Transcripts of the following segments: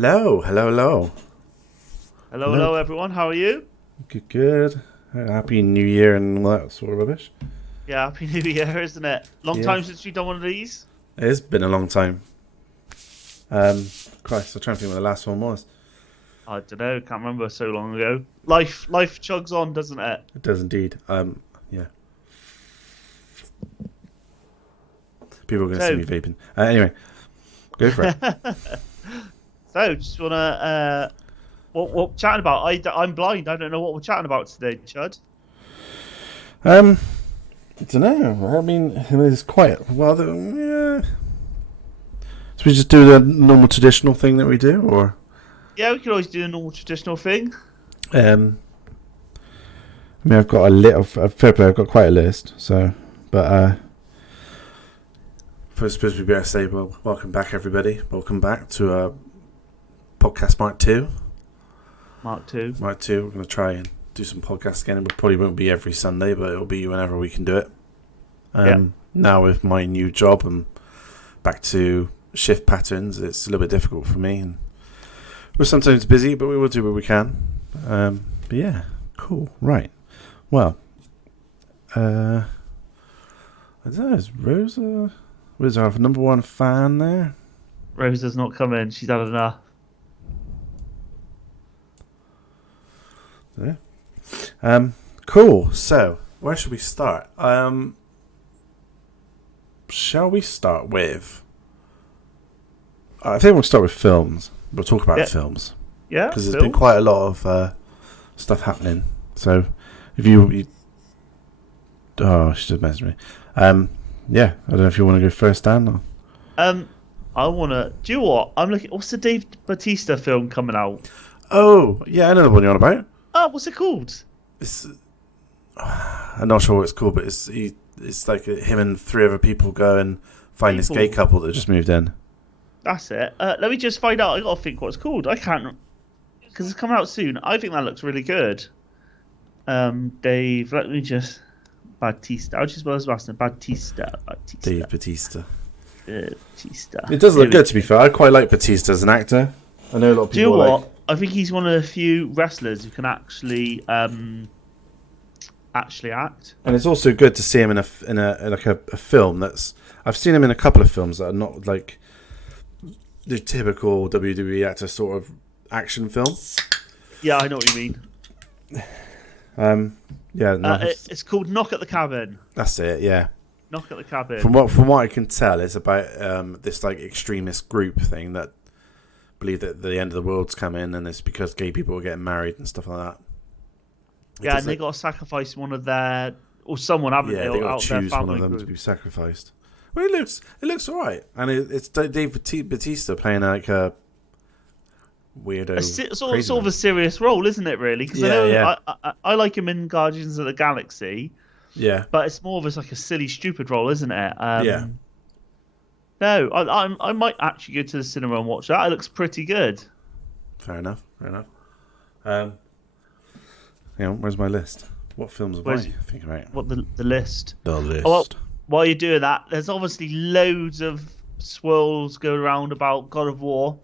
Hello, hello, hello. Hello, hello, everyone. How are you? Good, good. Happy New Year and all that sort of rubbish. Yeah, Happy New Year, isn't it? Long Yeah. time since we've done one of these. It's been a long time. Christ, I'm trying to think what the last one was. I don't know. Can't remember. So long ago. Life chugs on, doesn't it? It does indeed. Yeah. People are going to see me vaping. Anyway, go for it. So, just wanna what we're chatting about? I'm blind. I don't know what we're chatting about today, Chud. I don't know. I mean, it's quite well. Yeah. So we just do the normal traditional thing that we do, or Yeah, we could always do a normal traditional thing. I mean, I've got fair play. I've got quite a list. So, but first, we better say, well, welcome back, everybody. Welcome back to podcast Mark 2. Mark 2. Mark 2. We're going to try and do some podcasts again. It probably won't be every Sunday, but it'll be whenever we can do it. Now with my new job and back to shift patterns, it's a little bit difficult for me. And we're sometimes busy, but we will do what we can. But yeah, cool. Right. Well, I don't know. Is Rosa... Was our number one fan there? Rosa's not coming. She's had enough. Yeah. Cool. So, where should we start? Shall we start with... I think we'll start with films. We'll talk about films. Yeah, because there's been quite a lot of stuff happening. So, if you... Oh, she just messaged me. Yeah, I don't know if you want to go first, Dan. Or... I want to... Do you know what? I'm looking... What's the Dave Bautista film coming out? Oh, yeah, I know the one you're on about. Oh, what's it called? I'm not sure what it's called, but it's like him and three other people go and find this gay couple that just moved in. That's it. Let me just find out. I got to think what it's called. I can't... Because it's coming out soon. I think that looks really good. Dave, let me just... Bautista. How do you spell his last name? Bautista. Dave Bautista. Bautista. It does look good, to be fair. I quite like Bautista as an actor. I know a lot of people. Do you know what? I think he's one of the few wrestlers who can actually act. And it's also good to see him in a film that's. I've seen him in a couple of films that are not like the typical WWE actor sort of action film. Yeah, I know what you mean. Yeah, no, it's called Knock at the Cabin. That's it. Yeah. Knock at the Cabin. From what I can tell, it's about this like extremist group thing that believe that the end of the world's coming, and it's because gay people are getting married and stuff like that. Yeah, and they got to sacrifice one of their or someone, haven't they? They got to choose one of them group to be sacrificed. Well, it looks alright, and it's Dave Bautista playing like a weirdo, sort of a serious role, isn't it? Really, because I like him in Guardians of the Galaxy. Yeah, but it's more of like a silly, stupid role, isn't it? Yeah. No, I might actually go to the cinema and watch that. It looks pretty good. Fair enough. Hang on, where's my list? What films have I think about? What the list? The list. Oh, well, while you're doing that, there's obviously loads of swirls going around about God of War.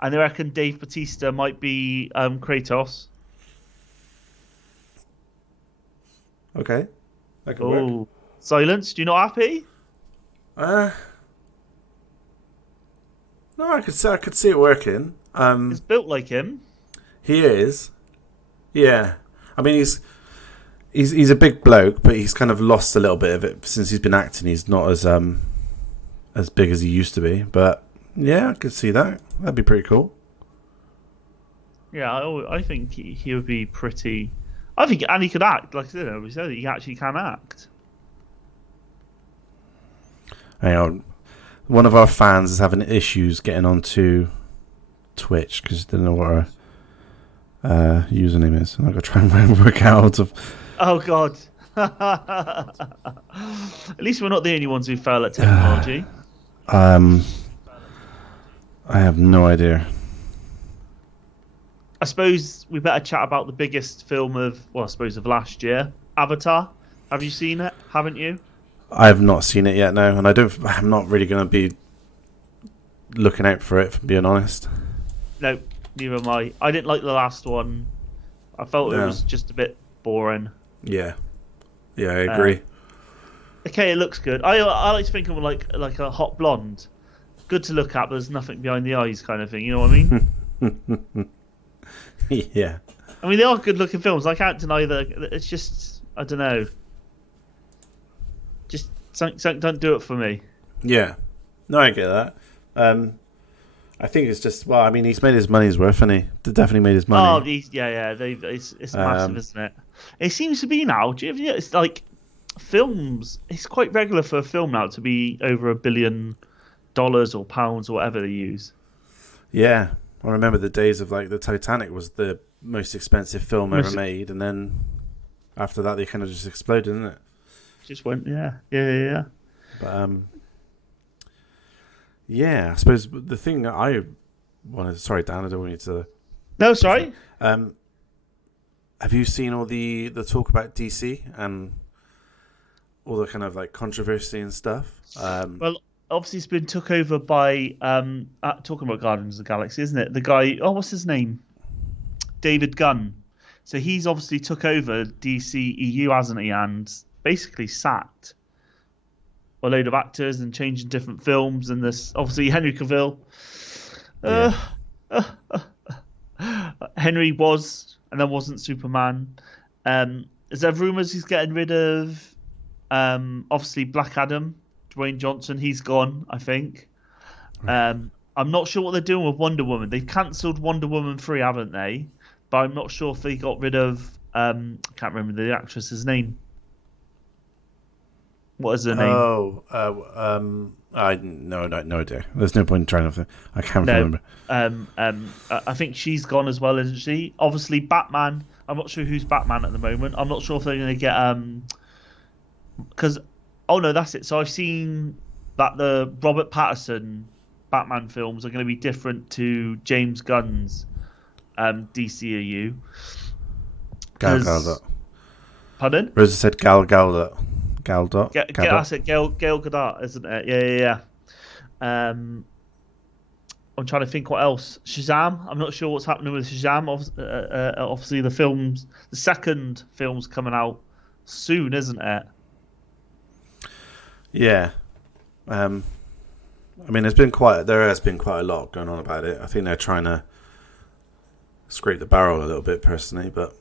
And they reckon Dave Bautista might be Kratos. Okay. That could work. Silence. Do you not happy? No, I could see it working. It's built like him. He is. Yeah. I mean, he's a big bloke, but he's kind of lost a little bit of it since he's been acting. He's not as big as he used to be, but yeah, I could see that. That'd be pretty cool. Yeah, I think he would be pretty. I think, and he could act. Like I said, we said he actually can act. Hang on, one of our fans is having issues getting onto Twitch because they don't know what our username is. I've got to try and work out of. Oh God! At least we're not the only ones who fail at technology. I have no idea. I suppose we better chat about the biggest film of last year, Avatar. Have you seen it? Haven't you? I have not seen it yet, no, and I'm not really going to be looking out for it, for being honest. No, neither am I. I didn't like the last one. I felt it was just a bit boring. Yeah, I agree. Okay, it looks good. I like to think of like a hot blonde. Good to look at, but there's nothing behind the eyes kind of thing. You know what I mean? Yeah. I mean, they are good-looking films. I can't deny that. It's just, I don't know. Just something don't do it for me. Yeah. No, I get that. I think it's just, well, I mean, he's made his money's worth, hasn't he? They definitely made his money. Oh, it's massive, isn't it? It seems to be now. It's like films. It's quite regular for a film now to be over $1 billion or pounds or whatever they use. Yeah. I remember the days of like the Titanic was the most expensive film ever made, and then after that they kind of just exploded, didn't it? Just went, yeah. But yeah, I suppose the thing that I wanted. Sorry, Dan, I don't want you to. No, sorry. Have you seen all the talk about DC and all the kind of like controversy and stuff? Well, obviously it's been took over by talking about Guardians of the Galaxy, isn't it? The guy, what's his name? David Gunn. So he's obviously took over DC EU, hasn't he? And basically sacked a load of actors and changing different films. And this obviously Henry Cavill. Henry was and then wasn't Superman. Is there rumours he's getting rid of obviously Black Adam? Dwayne Johnson, he's gone, I think. I'm not sure what they're doing with Wonder Woman. They've cancelled Wonder Woman 3, haven't they? But I'm not sure if they got rid of... I can't remember the actress's name. What is her name? No idea. There's no point in trying to... I can't remember. I think she's gone as well, isn't she? Obviously, Batman. I'm not sure who's Batman at the moment. I'm not sure if they're going to get... Because... Oh no, that's it. So I've seen that the Robert Pattinson Batman films are going to be different to James Gunn's DCEU. Gal Gadot. Pardon? Rosa said Gal Gadot. That's it. Gail Gadot, isn't it? Yeah. I'm trying to think what else. Shazam. I'm not sure what's happening with Shazam. Obviously, the second film's coming out soon, isn't it? Yeah, I mean, there has been quite a lot going on about it. I think they're trying to scrape the barrel a little bit, personally. But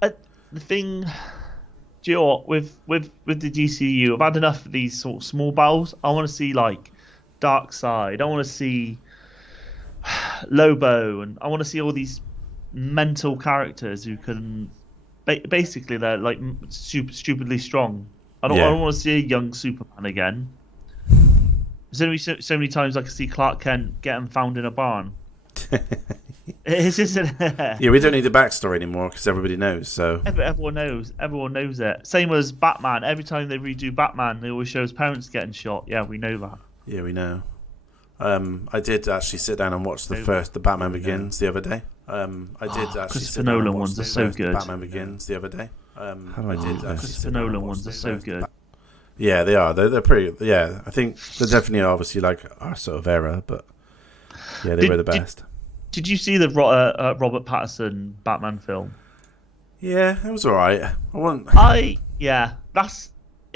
the thing, do you know what, with the DCU, I've had enough of these sort of small battles. I want to see like Darkseid. I want to see Lobo, and I want to see all these mental characters who can basically they're like stupidly strong. I don't want to see a young Superman again. There's only so many times I can see Clark Kent getting found in a barn. It's just yeah, we don't need the backstory anymore because everybody knows. So everyone knows it. Same as Batman. Every time they redo Batman, they always show his parents getting shot. Yeah, we know that. Yeah, we know. I did actually sit down and watch the Batman Begins the other day. Christopher Nolan ones are so good. Batman Begins the other day. Christopher Nolan ones are so good. Yeah, they are. They're pretty. Yeah, I think they're definitely obviously like our sort of era, but yeah, they were the best. Did you see the Robert Pattinson Batman film? Yeah, it was alright. It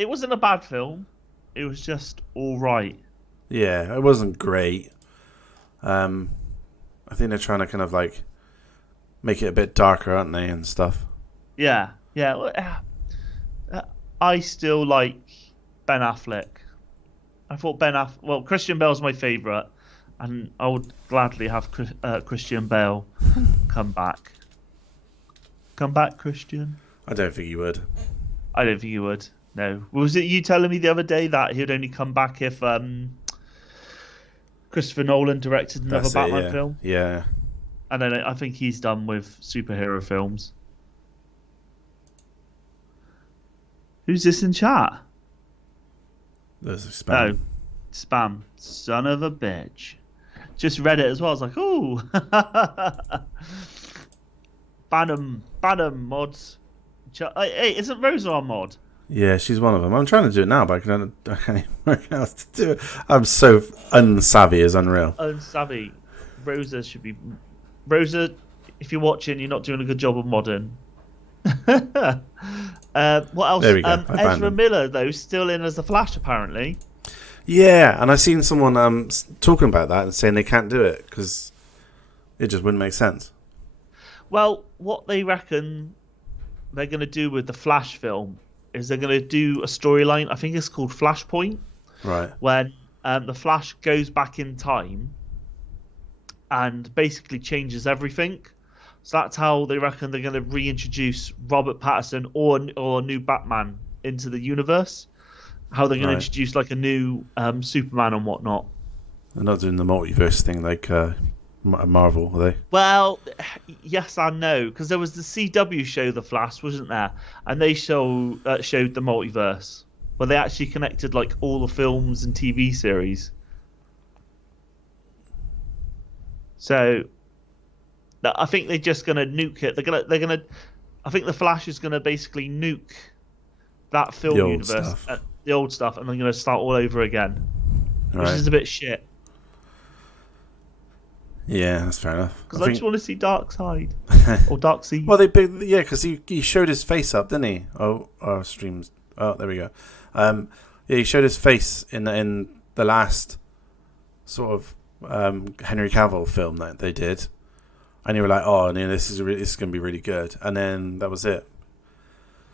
wasn't a bad film. It was just alright. Yeah, it wasn't great. I think they're trying to kind of like make it a bit darker, aren't they, and stuff. Yeah. I still like Ben Affleck. I thought Christian Bale's my favourite, and I would gladly have Christian Bale come back. Come back, Christian. I don't think he would. I don't think he would. No. Was it you telling me the other day that he'd only come back if Christopher Nolan directed another Batman film? Yeah. And then I think he's done with superhero films. Who's this in chat? There's a spam. Oh, spam. Son of a bitch. Just read it as well. I was like, ooh. Ban mods. Hey, isn't Rosa our mod? Yeah, she's one of them. I'm trying to do it now, but I can't even work out how to do it. I'm so unsavvy as unreal. Unsavvy. Rosa should be. Rosa, if you're watching, you're not doing a good job of modern. What else? There we go. Ezra Miller, though, still in as the Flash, apparently. Yeah, and I seen someone talking about that and saying they can't do it because it just wouldn't make sense. Well, what they reckon they're going to do with the Flash film is they're going to do a storyline. I think it's called Flashpoint. Right. When the Flash goes back in time and basically changes everything. So that's how they reckon they're going to reintroduce Robert Pattinson or a new Batman into the universe. How they're going to introduce like a new Superman and whatnot. They're not doing the multiverse thing like Marvel, are they? Well, yes and no, because there was the CW show, The Flash, wasn't there? And they showed the multiverse, where they actually connected like all the films and TV series. So, I think they're just going to nuke it. They're gonna. I think the Flash is going to basically nuke that film universe, the old stuff, and they're going to start all over again, which is a bit shit. Yeah, that's fair enough. Because I just want to see Darkseid or Darkseid. Well, because he showed his face up, didn't he? Oh, our streams. Oh, there we go. Yeah, he showed his face in the last sort of Henry Cavill film that they did, and you were like, "Oh, this is going to be really good," and then that was it.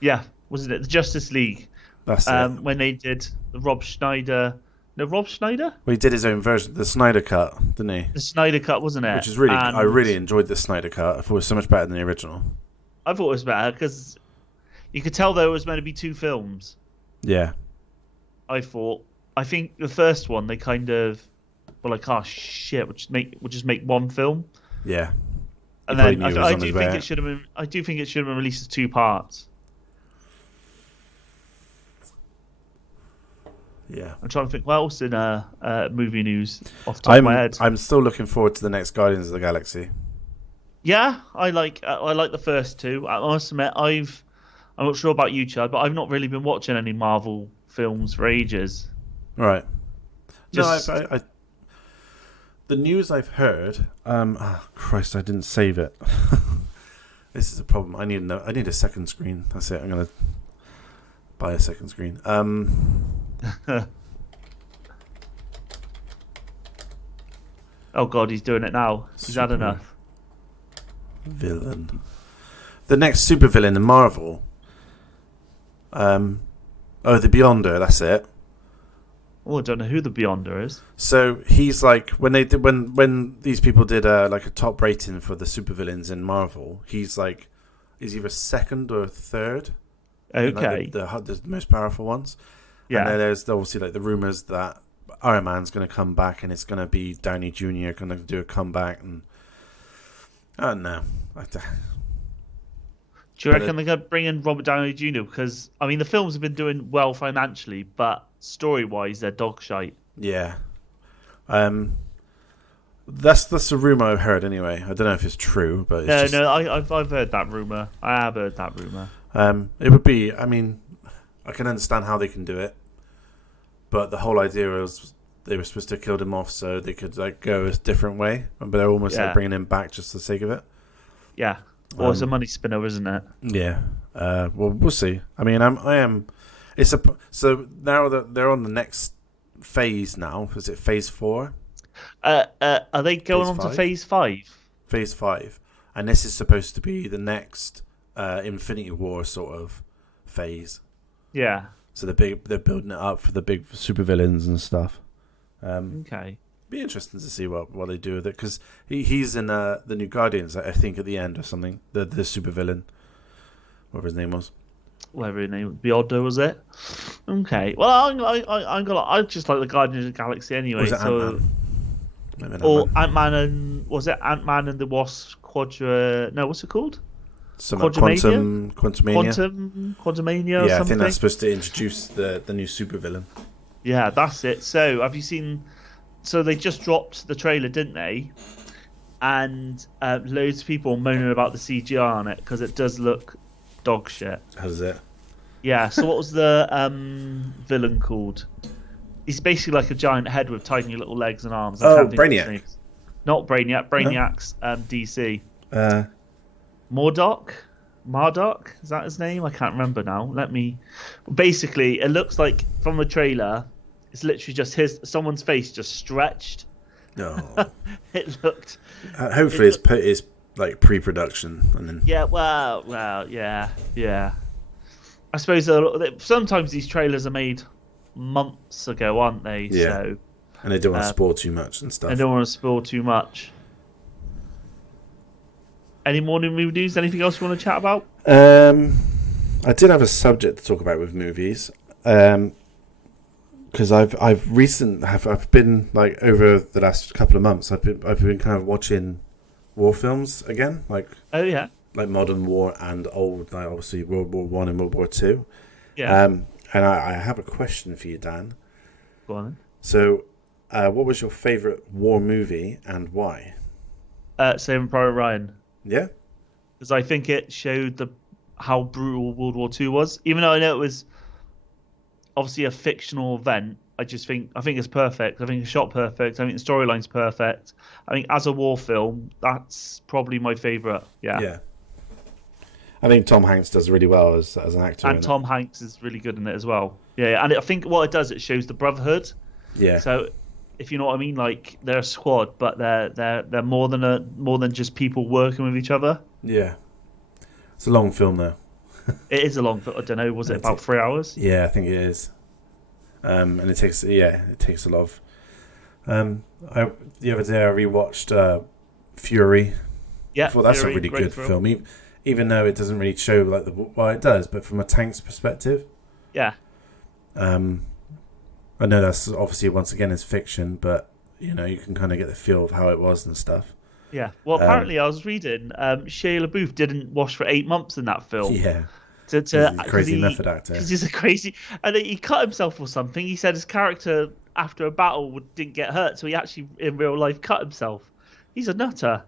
Yeah, wasn't it the Justice League? That's it. When they did the Rob Schneider. No, Rob Schneider? Well, he did his own version, the Snyder Cut, didn't he? The Snyder Cut, wasn't it? Which is really, I really enjoyed the Snyder Cut. I thought it was so much better than the original. I thought it was better because you could tell there was meant to be two films. Yeah. I think the first one they kind of were like, oh shit, we'll just make one film. Yeah. And then I do think it should have been released as 2 parts. Yeah, I'm trying to think what else in movie news off the top of my head. I'm still looking forward to the next Guardians of the Galaxy. Yeah, I like the first 2. I must admit, I'm not sure about you, Chad, but I've not really been watching any Marvel films for ages. Right. The news I've heard. Christ, I didn't save it. This is a problem. I need a second screen. That's it. I'm gonna buy a second screen. Oh god, he's doing it now. He's had enough. Villain. The next supervillain in Marvel. The Beyonder. That's it. Oh, I don't know who the Beyonder is. So he's like when these people did like a top rating for the supervillains in Marvel. He's either second or third. Okay. Like the most powerful ones. Yeah. And then there's obviously like the rumors that Iron Man's going to come back and it's going to be Downey Jr. going to do a comeback, and I don't know. Do you reckon they're going to bring in Robert Downey Jr.? Because I mean, the films have been doing well financially, but story-wise, they're dog shite. Yeah. That's a rumor I've heard anyway. I don't know if it's true, but it's I've heard that rumor. I have heard that rumor. It would be. I mean, I can understand how they can do it, but the whole idea was they were supposed to kill him off so they could like go a different way, but they're almost like bringing him back just for the sake of it. Yeah. Well, it's a money spinner, isn't it? Yeah. Well, we'll see. I mean, so now that they're on the next phase now. Is it phase 4? Are they going on to phase 5? Phase 5, and this is supposed to be the next Infinity War sort of phase. Yeah. So they're building it up for the big supervillains and stuff. Okay. Be interesting to see what they do with it, because he's in the new Guardians, I think, at the end or something. The supervillain, whatever his name was. Whatever his name was, Beyonder, was it? Okay. Well, I just like the Guardians of the Galaxy anyway. Was it Ant-Man? Or Ant-Man and was it Ant-Man and the Wasp No, what's it called? Quantumania. Quantumania. Yeah, or something? I think that's supposed to introduce the new supervillain. Yeah, that's it. So, have you seen? So they just dropped the trailer, didn't they? And loads of people moaning about the CGI on it because it does look dog shit. How's it? Yeah. So what was the villain called? He's basically like a giant head with tiny little legs and arms. Oh, Brainiac. Not Brainiac. No? Brainiac's DC. Uh, Marduk, is that his name? I can't remember now. Basically, it looks like from the trailer, it's literally just someone's face just stretched. no. It looked. Hopefully, it's like pre-production, and then Yeah, well, yeah. I suppose sometimes these trailers are made months ago, aren't they? Yeah. So, and they don't want to spoil too much and stuff. I don't want to spoil too much. Any more new movie news? Anything else you want to chat about? I did have a subject to talk about with movies, because I've been like over the last couple of months. I've been kind of watching war films again, like modern war and old, like obviously World War One and World War Two. Yeah. And I have a question for you, Dan. Go on then. So, what was your favourite war movie and why? Saving Private Ryan. Yeah. Because I think it showed how brutal World War Two was. Even though I know it was obviously a fictional event, I think it's perfect. I think it's shot perfect. I think the storyline's perfect. I think as a war film, that's probably my favourite. Yeah. Yeah. I think Tom Hanks does really well as an actor. And Tom Hanks is really good in it as well. Yeah, and I think what it does, it shows the brotherhood. Yeah. So, if you know what I mean, like they're a squad, but they're more than just people working with each other. Yeah. It's a long film though. It is a long film. I don't know. Was it about 3 hours? Yeah, I think it is. And it takes a lot of. The other day I rewatched Fury. Yeah, I thought that's Fury, a really great good film. Even though it doesn't really show like it does, but from a tank's perspective. Yeah. I know that's obviously once again is fiction, but you can kind of get the feel of how it was and stuff. Yeah. Well, apparently I was reading Shia LaBeouf didn't wash for 8 months in that film. Yeah. He's To a crazy method actor. Because he's a crazy, and he cut himself or something. He said his character after a battle didn't get hurt, so he actually in real life cut himself. He's a nutter.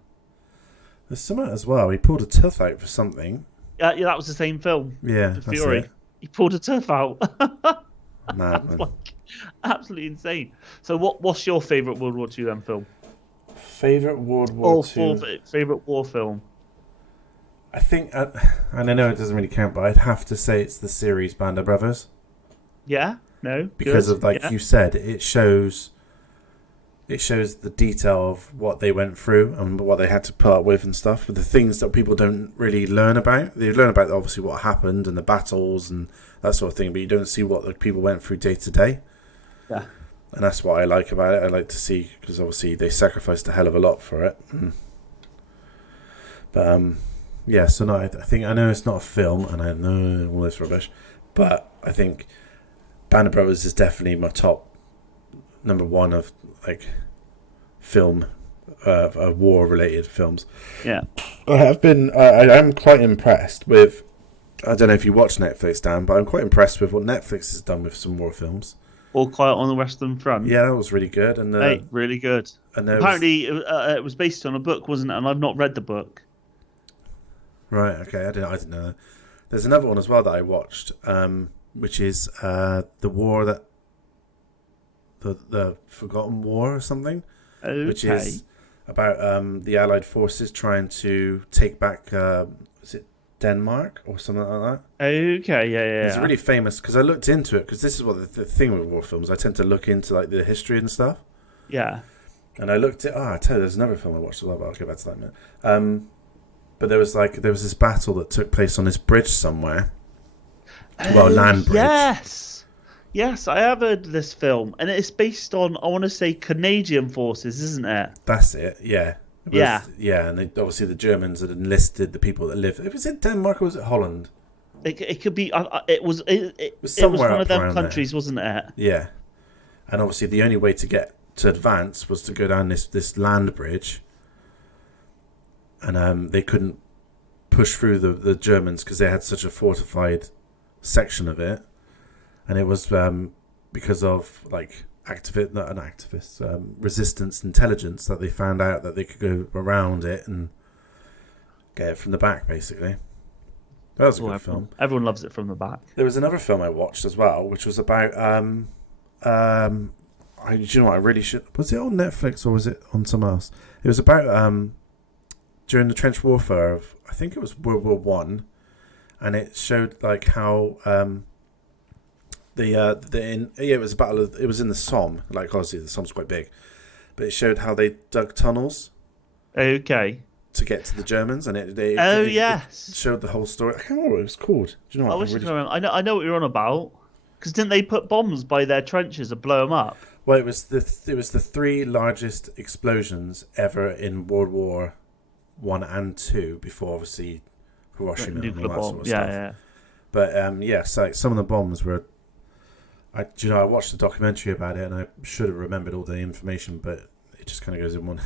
There's something as well. He pulled a tooth out for something. Yeah, that was the same film. Yeah, that's Fury. it. He pulled a tooth out. Mad, man. Absolutely insane. So, what's your favourite World War II then film? Favorite World War II. Favorite war film. I think, and I know it doesn't really count, but I'd have to say it's the series Band of Brothers. Yeah. No. Because good. of like you said, it shows the detail of what they went through and what they had to put up with and stuff. With the things that people don't really learn about. They learn about obviously what happened and the battles and that sort of thing, but you don't see what the people went through day to day. Yeah. And that's what I like about it. I like to see, because obviously they sacrificed a hell of a lot for it. But yeah, so no, I know it's not a film, and I know all this rubbish, but I think Band of Brothers is definitely my top number one of like film, war-related films. Yeah. I am quite impressed with. I don't know if you watch Netflix, Dan, but I'm quite impressed with what Netflix has done with some war films. All Quiet on the Western Front. Yeah, that was really good, and really good. And apparently, it was based on a book, wasn't it? And I've not read the book. Right. Okay. I didn't know that. There's another one as well that I watched, which is the war that the Forgotten War or something, which is about the Allied forces trying to take back. Is it Denmark or something like that? Okay. Yeah. It's really famous because I looked into it because this is what the thing with war films. I tend to look into like the history and stuff. Yeah. And I looked at. I tell you, there's another film I watched as well, but I'll get back to that in a minute. But there was this battle that took place on this bridge somewhere. Land bridge. Yes, I have heard of this film, and it's based on, I want to say, Canadian forces, isn't it? That's it. Yeah. Yeah, and obviously the Germans had enlisted the people that lived. Was it Denmark or was it Holland? It could be. It was somewhere one of them countries, there. Wasn't it? Yeah, and obviously the only way to advance was to go down this land bridge, and they couldn't push through the Germans because they had such a fortified section of it, and it was because of like resistance intelligence that they found out that they could go around it and get it from the back, basically. That was a good film. Everyone loves it from the back. There was another film I watched as well, which was about I Do you know what? I really should. Was it on Netflix or was it on somewhere else? It was about during the trench warfare of, I think it was World War One, and it showed like how it was a battle. It was in the Somme. Like obviously the Somme's quite big, but it showed how they dug tunnels. Okay. To get to the Germans, and it yes, showed the whole story. I can't remember what it was called. Do you know what? I know what you're on about. Because didn't they put bombs by their trenches and blow them up? Well, it was the 3 largest explosions ever in World War One and Two, before obviously Hiroshima and all that sort of stuff. Yeah. But so like, some of the bombs were. I watched the documentary about it, and I should have remembered all the information, but it just kind of goes in one.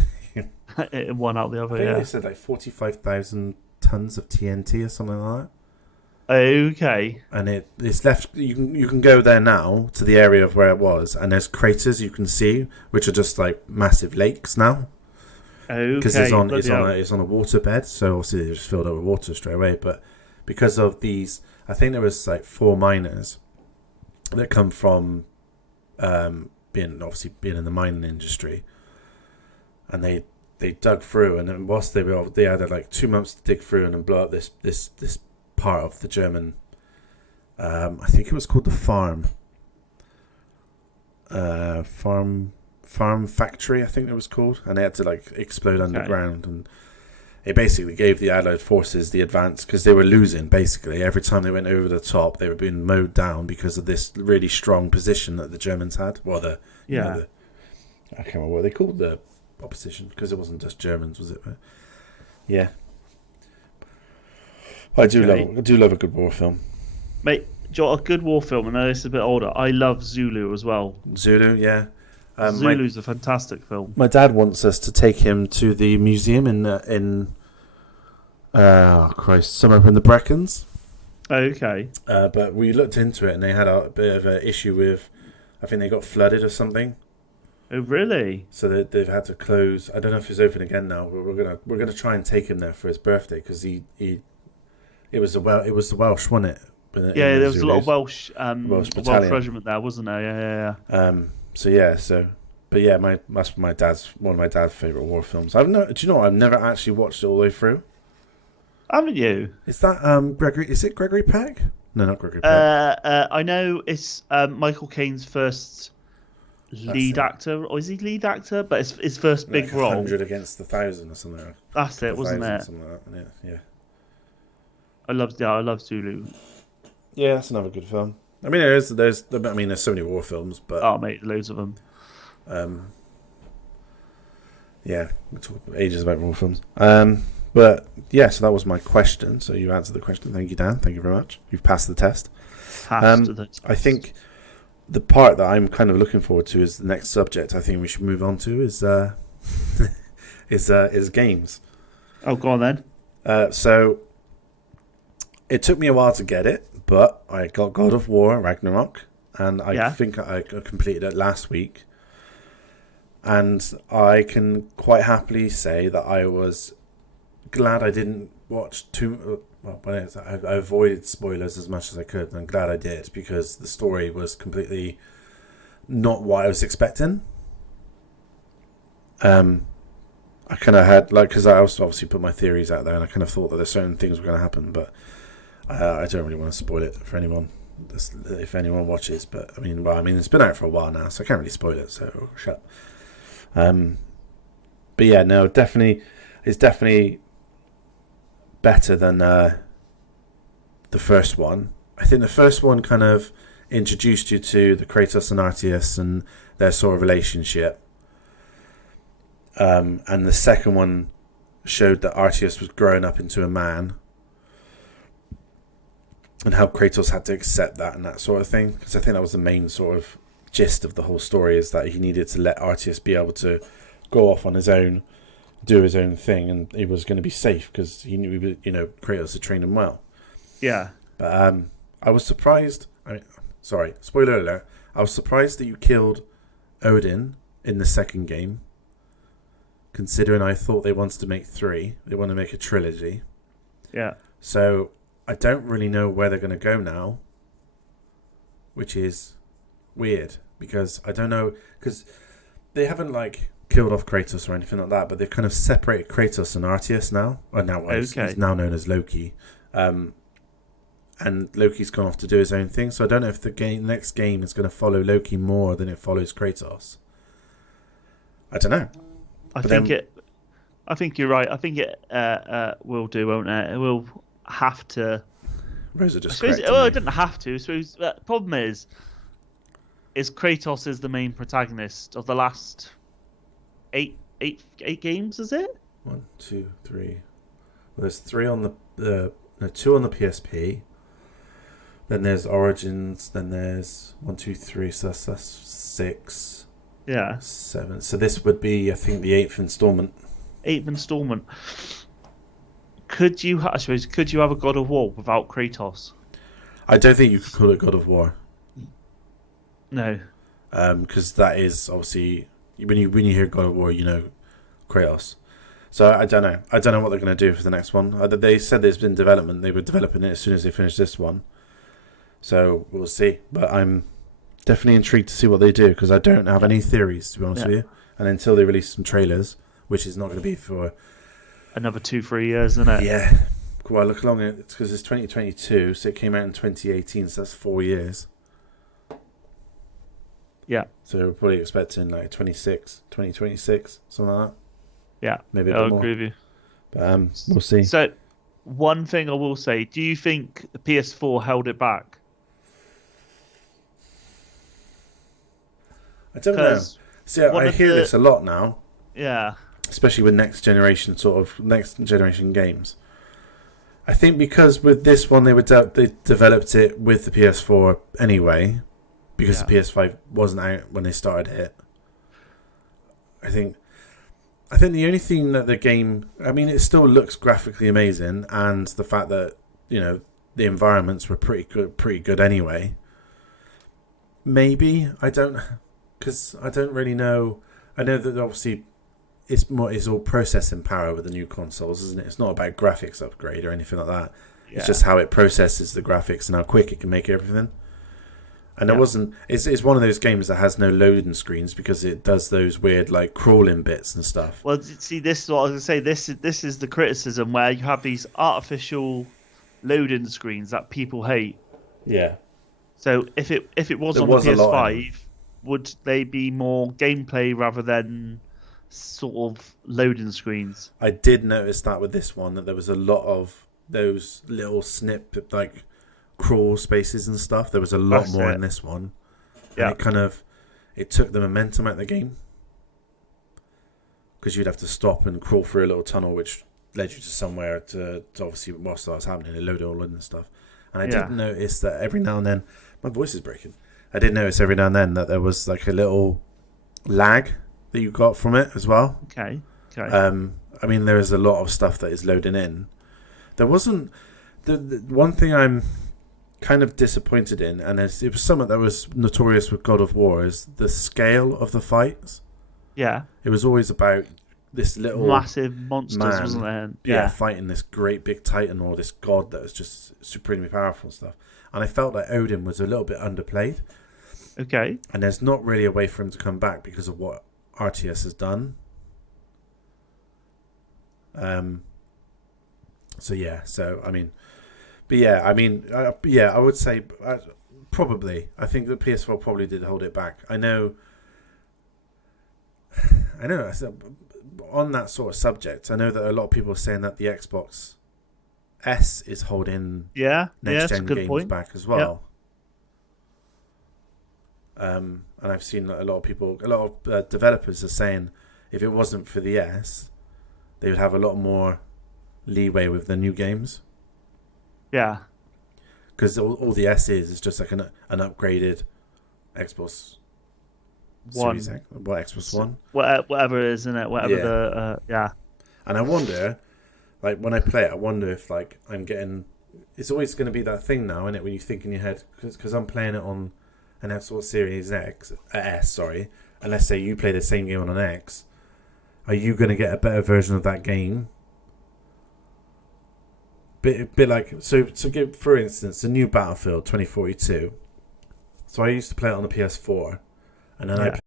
One out the other. I think they said like 45,000 tons of TNT or something like that. Okay. And it's left. You can go there now to the area of where it was, and there's craters you can see, which are just like massive lakes now. Okay. Because it's on a waterbed, so obviously they just filled up with water straight away. But because of these, I think there was like 4 miners that come from being in the mining industry, and they dug through, and then whilst they had like 2 months to dig through and then blow up this part of the German, I think it was called the farm factory, I think it was called, and they had to like explode underground, and it basically gave the Allied forces the advance because they were losing. Basically, every time they went over the top, they were being mowed down because of this really strong position that the Germans had. Well, I can't remember what they called the opposition, because it wasn't just Germans, was it? But yeah, I do love a good war film, mate. Do you know what, a good war film? I know this is a bit older. I love Zulu as well. Zulu, yeah. Zulu's a fantastic film. My dad wants us to take him to the museum in somewhere up in the Brecons. Okay. But we looked into it, and they had a bit of an issue with, I think they got flooded or something. Oh, really? So they've had to close. I don't know if it's open again now, but we're gonna try and take him there for his birthday, because it was the Welsh, wasn't it? Yeah, there was a lot of Welsh regiment there, wasn't there? Yeah. That's one of my dad's favourite war films. Do you know what? I've never actually watched it all the way through. Haven't you? Is that Gregory? Is it Gregory Peck? No, not Gregory Peck. I know it's Michael Caine's first lead actor, or is he lead actor? But it's his first big role. 100 against 1,000 or something. That's it, wasn't it? Something like that. Yeah. I love Zulu. Yeah, that's another good film. I mean, there's so many war films, but mate, loads of them. Yeah, we talk ages about war films. But yeah, so that was my question. So you answered the question. Thank you, Dan. Thank you very much. You've passed the test. I think the part that I'm kind of looking forward to is the next subject. I think we should move on to is games. Oh, go on then. So it took me a while to get it, but I got God of War Ragnarok, and I think I completed it last week. And I can quite happily say that I was glad I didn't watch too. I avoided spoilers as much as I could, and I'm glad I did, because the story was completely not what I was expecting. I kind of had, because I also obviously put my theories out there, and I kind of thought that there's certain things were going to happen, but I don't really want to spoil it for anyone, if anyone watches. But I mean, it's been out for a while now, so I can't really spoil it. So shut up. But yeah, no, it's definitely better than the first one. I think the first one kind of introduced you to the Kratos and Arceus and their sort of relationship. And the second one showed that Arceus was growing up into a man, and how Kratos had to accept that and that sort of thing. Because I think that was the main sort of gist of the whole story, is that he needed to let Arceus be able to go off on his own, do his own thing, and he was going to be safe because he knew, Kratos had trained him well. Yeah. But I was surprised. Sorry, spoiler alert. I was surprised that you killed Odin in the second game, considering I thought they wanted to make 3. They want to make a trilogy. Yeah. So I don't really know where they're going to go now, which is weird, because I don't know, because they haven't like killed off Kratos or anything like that, but they've kind of separated Kratos and Arceus now. Or now he's now known as Loki, and Loki's gone off to do his own thing. So I don't know if the next game is going to follow Loki more than it follows Kratos. I don't know. I think you're right. I think it will do, won't it? It will have to. Rosa just it didn't have to. So the problem is Kratos is the main protagonist of the last eight games, is it? 1, 2, 3. Well, there's 3 on the 2 on the PSP. Then there's Origins. Then there's 1, 2, 3. So that's 6. Yeah. 7. So this would be, I think, the 8th installment. 8th installment. Could you have a God of War without Kratos? I don't think you could call it God of War. No. Because that is obviously when you hear God of War, you know Kratos. So I don't know. I don't know what they're going to do for the next one. They said there's been development. They were developing it as soon as they finished this one. So we'll see. But I'm definitely intrigued to see what they do because I don't have any theories, to be honest with you. And until they release some trailers, which is not going to be for another 2-3 years, isn't it? Yeah. Well, look along it because it's 2022, so it came out in 2018, so that's 4 years. Yeah. So we're probably expecting like 2026, something like that. Yeah. Maybe a I'll bit more. agree with you. But we'll see. So, one thing I will say: do you think the PS4 held it back? I don't know. See, I hear this a lot now. Yeah. Especially with next generation games. I think because with this one they developed it with the PS4 anyway, because the PS5 wasn't out when they started it. I think the only thing that the game, I mean, it still looks graphically amazing, and the fact that the environments were pretty good anyway. Maybe because I don't really know. I know that obviously it's all processing power with the new consoles, isn't it? It's not about graphics upgrade or anything like that. Yeah. It's just how it processes the graphics and how quick it can make everything. And it's one of those games that has no loading screens because it does those weird like crawling bits and stuff. Well, see, this is what I was going to say. This is the criticism where you have these artificial loading screens that people hate. Yeah. So if it was on the PS5, would they be more gameplay rather than sort of loading screens? I did notice that with this one that there was a lot of those little like crawl spaces and stuff. There was a lot more in this one. Yeah. And it took the momentum out of the game. Because you'd have to stop and crawl through a little tunnel which led you to somewhere to obviously whilst that was happening, it loaded all in and stuff. And I did notice that every now and then, my voice is breaking. I did notice every now and then that there was like a little lag that you got from it as well. Okay. I mean, there is a lot of stuff that is loading in. There wasn't the one thing I'm kind of disappointed in, and it was something that was notorious with God of War, is the scale of the fights. Yeah. It was always about this little massive monsters, wasn't it? Yeah, fighting this great big titan or this god that was just supremely powerful and stuff. And I felt like Odin was a little bit underplayed. Okay. And there's not really a way for him to come back because of what RTS has done. I would say probably. I think the PS4 probably did hold it back. I know. On that sort of subject, I know that a lot of people are saying that the Xbox S is holding next gen games back as well. And I've seen a lot of developers are saying if it wasn't for the S, they would have a lot more leeway with the new games. Yeah. Because all the S is just like an upgraded Xbox One. Xbox One? Whatever it is, isn't it? Whatever And I wonder, like, when I play it, I wonder if, like, I'm getting... It's always going to be that thing now, isn't it, when you think in your head, because I'm playing it on an Xbox Series S, and let's say you play the same game on an X, are you going to get a better version of that game? Bit like... So give, for instance, the new Battlefield 2042. So I used to play it on the PS4, and then I Yeah.